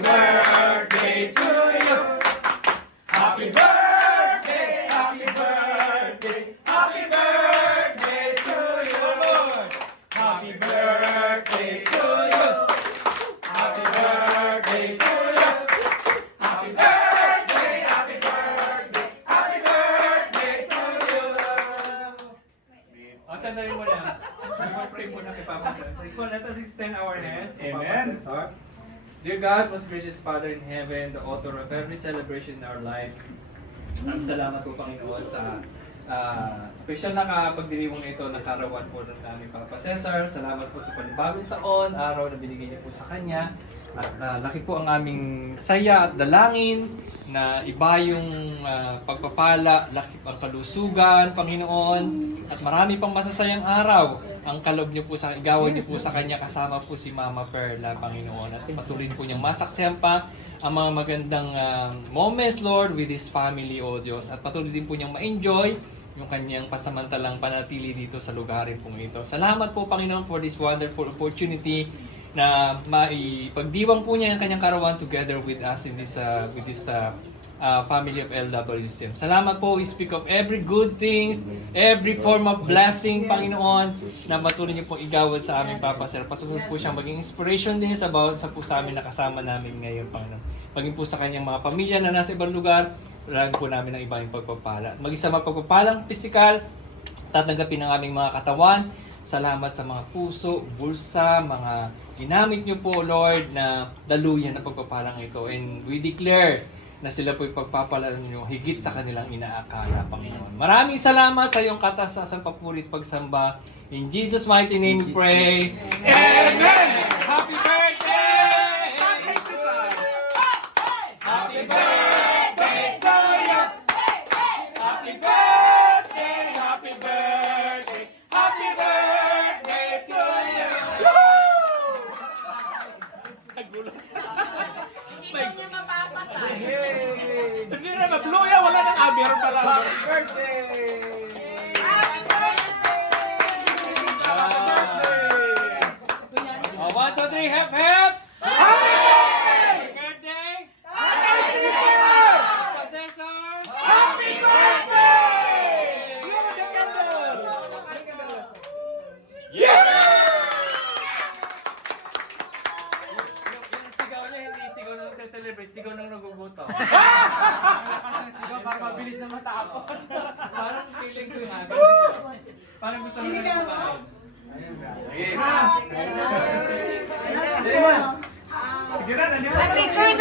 birthday to you. Happy birthday, happy birthday, happy birthday to you. Happy birthday to you. Happy birthday to you. Happy birthday, happy birthday, happy birthday to you. Sandali mo na. Pray muna kay Papa Sir. Let us extend our hands to Papa Amen. Cesar. Dear God, most gracious Father in heaven, the author of every celebration in our lives, ang salamat po Panginoon sa special na kapagdiriwang ito na karawan po ng aming Papa Cesar. Salamat po sa panibagong taon, araw na binigay niyo po sa kanya. At laki po ang aming saya at dalangin na iba yung pagpapala, laki ang kalusugan, Panginoon, at marami pang masasayang araw ang kalob niyo po sa igawan niyo po sa kanya kasama po si Mama Perla, Panginoon, at patuloy po niyang masaksihan pa ang mga magandang moments, Lord, with His family, O Diyos, at patuloy din po niyang ma-enjoy yung kanyang pasamantalang panatili dito sa lugarin pong ito. Salamat po, Panginoon, for this wonderful opportunity na maipagdiwang po niya ang kanyang karawan together with us in this family of LWCM. Salamat po. We speak of every good things, every form of blessing, Panginoon, na patuloy niyo pong igawad sa aming Papa Sir. Patuloy po siyang maging inspiration din sa bawat sa po sa amin na kasama namin ngayon, Panginoon. Maging po sa kanyang mga pamilya na nasa ibang lugar, lagi po namin ang ibang pagpapala. Maging sa mga pagpapalang pisikal, tatanggapin ang aming mga katawan. Salamat sa mga puso, bulsa, mga ginamit niyo po, Lord, na daluyan na pagpapalang ito. And we declare na sila po ipagpapalaan niyo higit sa kanilang inaakala, Panginoon. Maraming salamat sa iyong katasasang papurit pagsamba. In Jesus' mighty name we pray. Amen! Happy birthday! Happy birthday to you! Happy birthday! Happy birthday! Happy birthday to you! Hindi daw niya mapapatay. Hindi na ma-blow yan. Wala nang aber pala. Happy birthday! Happy birthday! Happy birthday! 1, 2, 3, hep, hep! Happy Happy birthday! Cesar! Papa Cesar! Happy birthday! Blow the candle! Yeah! Yung sigaw niya, hindi sigaw na nagse-celebrate, sigaw na nagugutom. Sigaw para mabilis na matapos. Parang feeling ko yung agad siya. Parang gusto mo na sumahin. Sige na, nandito na. Picture